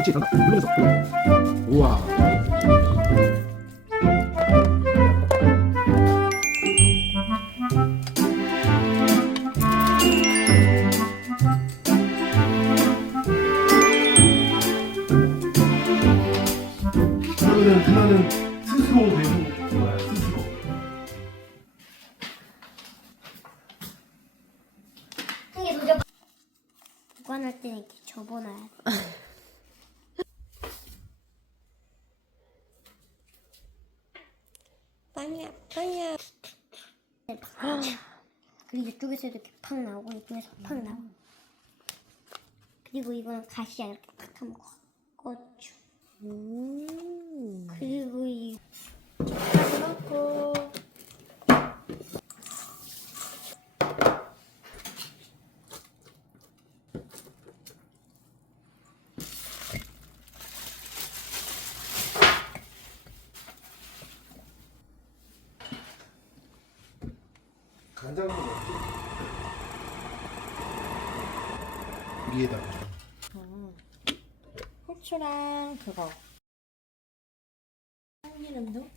그렇지. 간다. 그러면서. 우와. 그러면 그나는 스스로 배우는 거야. 스스로. 한개 도전. 보관할 때는 이렇게 접어놔야 돼. 빵이야, 빵이야. 그리고 이쪽에서도 이렇게 팍 나오고 이쪽에서 팍 나오고. 그리고 이거는 가시야 이렇게 팍 하면 꺾어줘. 그리고 이 잘 먹고. 간장도 넣고 위에다가. 후추랑 그거. 참기름도.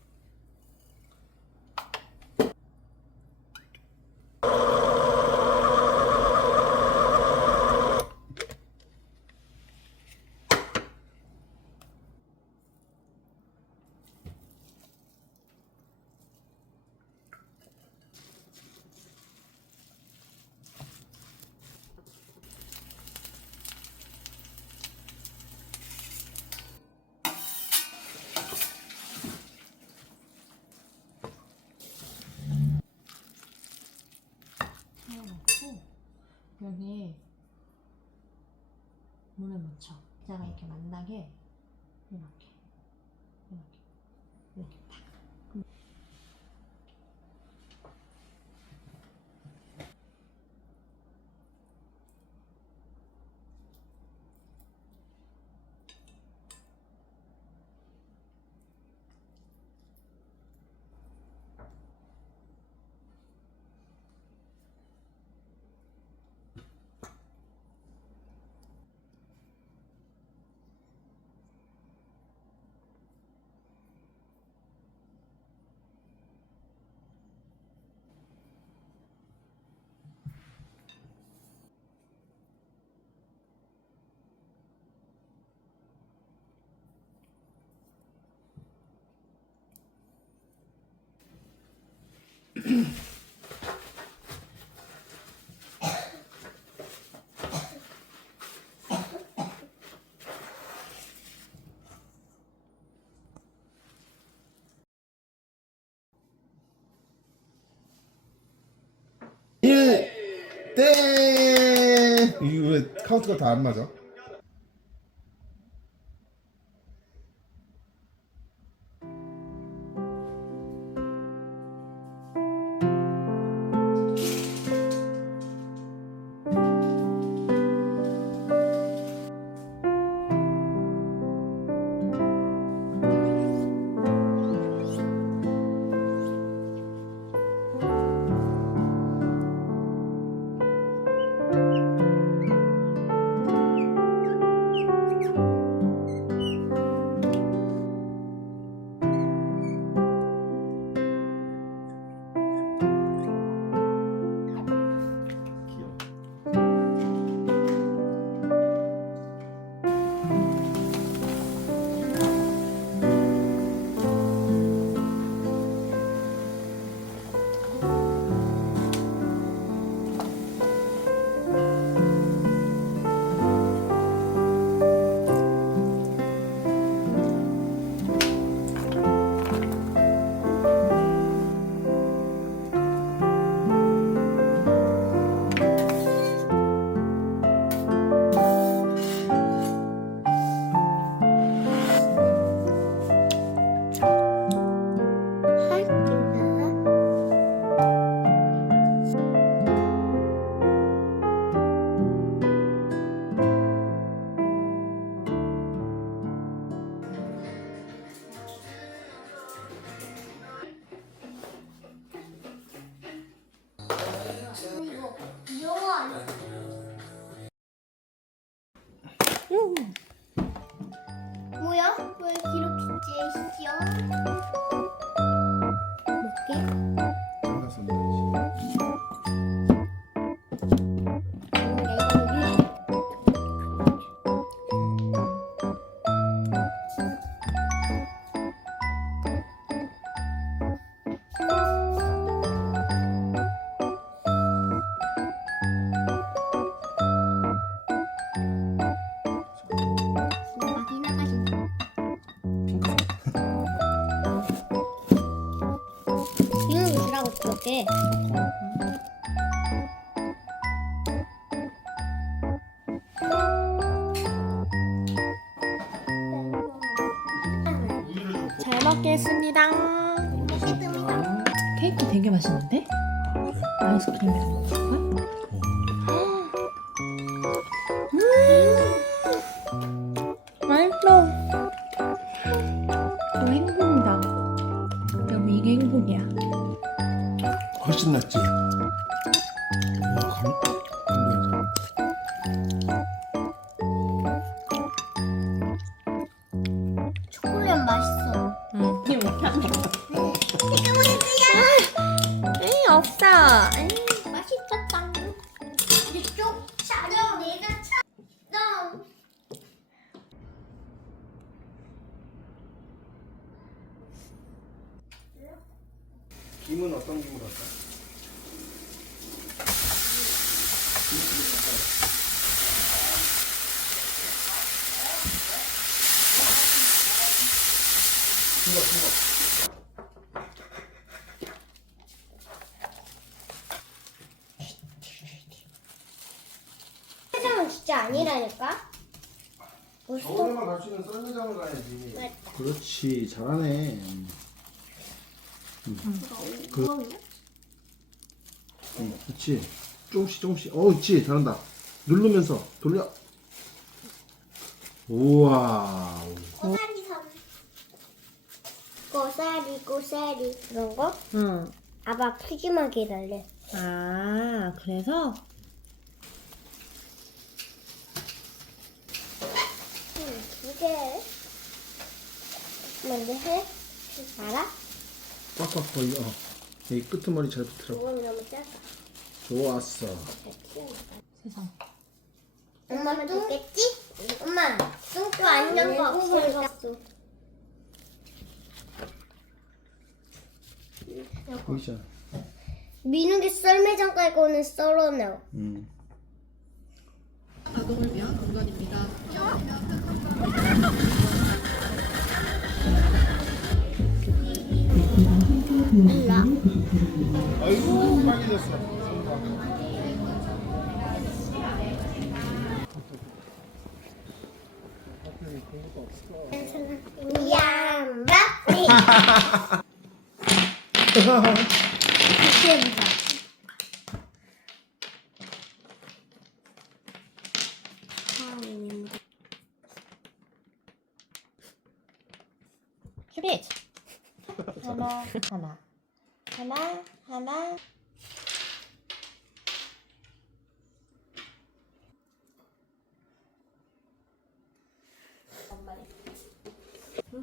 넣고 여기 물을 묻혀. 자가 이렇게 만나게 이렇게 탁. 땡! 이거 왜 카운트가 다 안 맞아? 숟가락 두 개. 우유를 좀 잘 먹겠습니다. 케이크 되게 맛있는데? 아이스크림이랑 먹을까? 맛있어. 저 행복이다. 여러분 이게 행복이야. 훨씬 낫지. 와 감동이다. 초콜릿 맛있어. 응. 이게 못하네. 에이 없어. 맛있었다. 이쪽 촬영 내가 찾어. 김은 어떤 김으로 할까? 회장은 진짜 아니라니까. 벌써 겨울에만 갈 수 있는 썰매장을 가야지. 맞다. 그렇지 잘하네. 그렇지. 조금씩 조금씩. 그렇지 잘한다. 누르면서 돌려. 우와. 꼬사리 섬. 꼬사리 그런 거? 응. 아빠 푸짐하게 달래. 아 그래서? 두 개. 먼저 해. 알아? 꽉꽉 벌려. 이 끄트머리 잘 붙으라고. 이건 너무 작아. 좋았어. 세상. 엄마는 됐겠지? 엄마 뚱뚱 안된 거 없어. 보이잖아. 미누기 썰매장 깔고는 썰어내요. 아동을 위한 공간입니다. 몰라. 아이고 빨개졌어. 양박이. 귀엽다. 큐빅. 하나.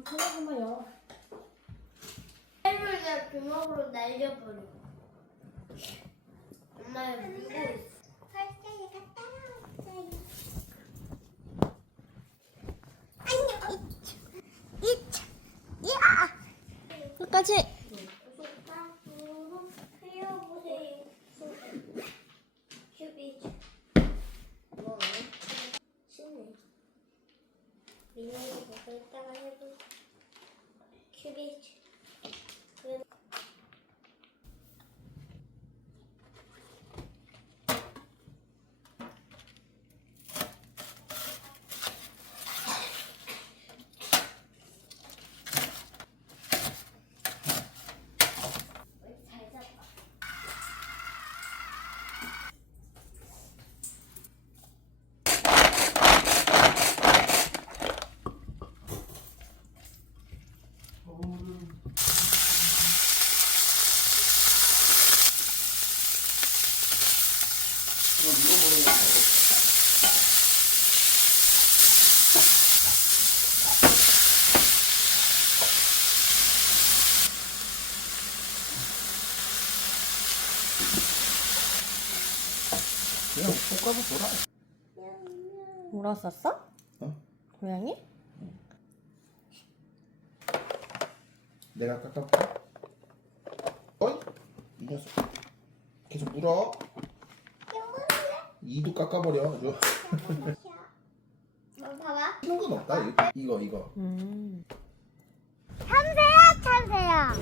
한번 열어. 해물가 주먹으로 날려버려. 엄마 누구 있어? 설탕이 갖다 놨어요. 안녕. 끝까지. 해보세요. 큐비즈. 뭐? 쉽네. 미니를 보고 있다가 해보. 큐비즈. 잘 잡아. 그냥 볶아서 돌아. 울었었어? 어? 고양이? 내가 깎아볼까? 어이? 이 녀석 계속 물어. 이도 깎아버려. 뭐 봐봐. 이런 건 없다. 이거. 참새야.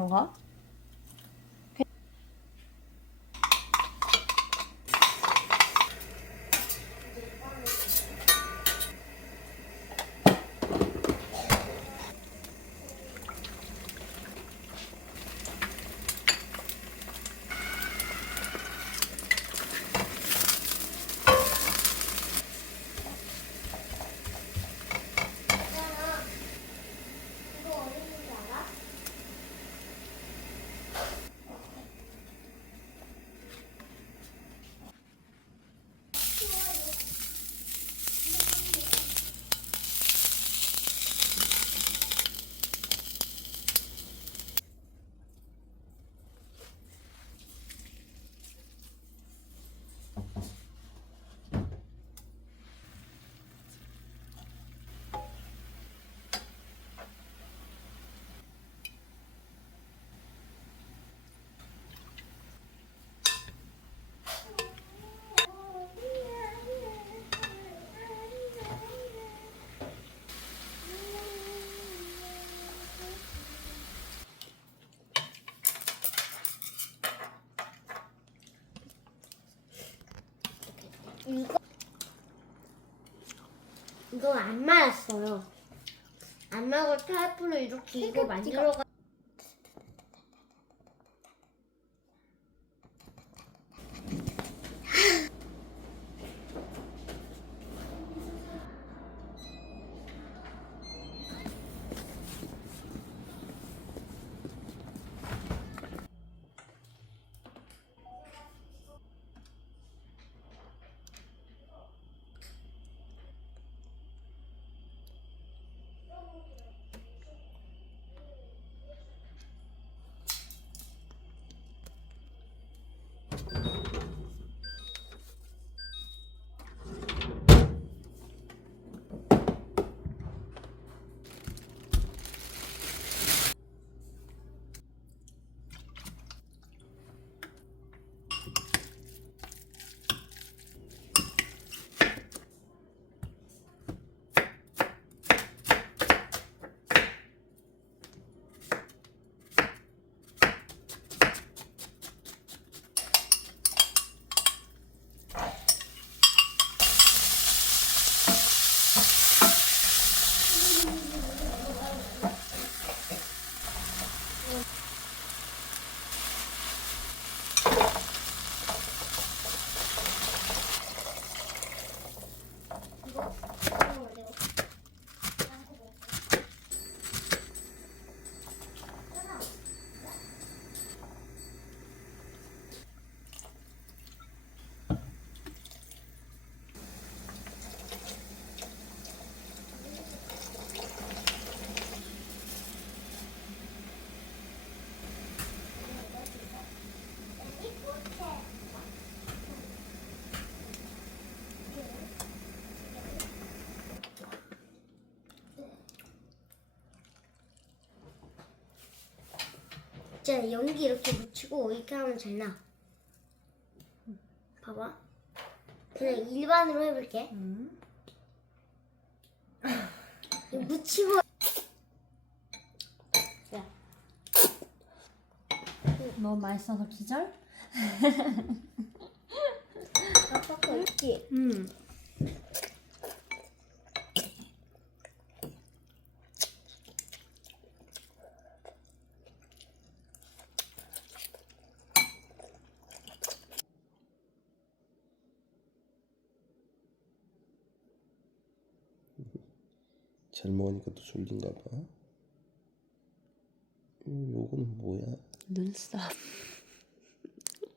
그런가? 이거 어딘지 알아? 이거 안 말았어요. 안 말고 타이프로 이렇게 이거 만들어가. 진짜 연기 이렇게 묻히고 이렇게 하면 잘 나. 봐봐. 그냥 일반으로 해볼게. 이거 묻히고. 야, 너무 맛있어서 기절? 아빠 거 있지? 잘 먹으니까 또 졸린가 봐. 요거는 뭐야? 눈썹.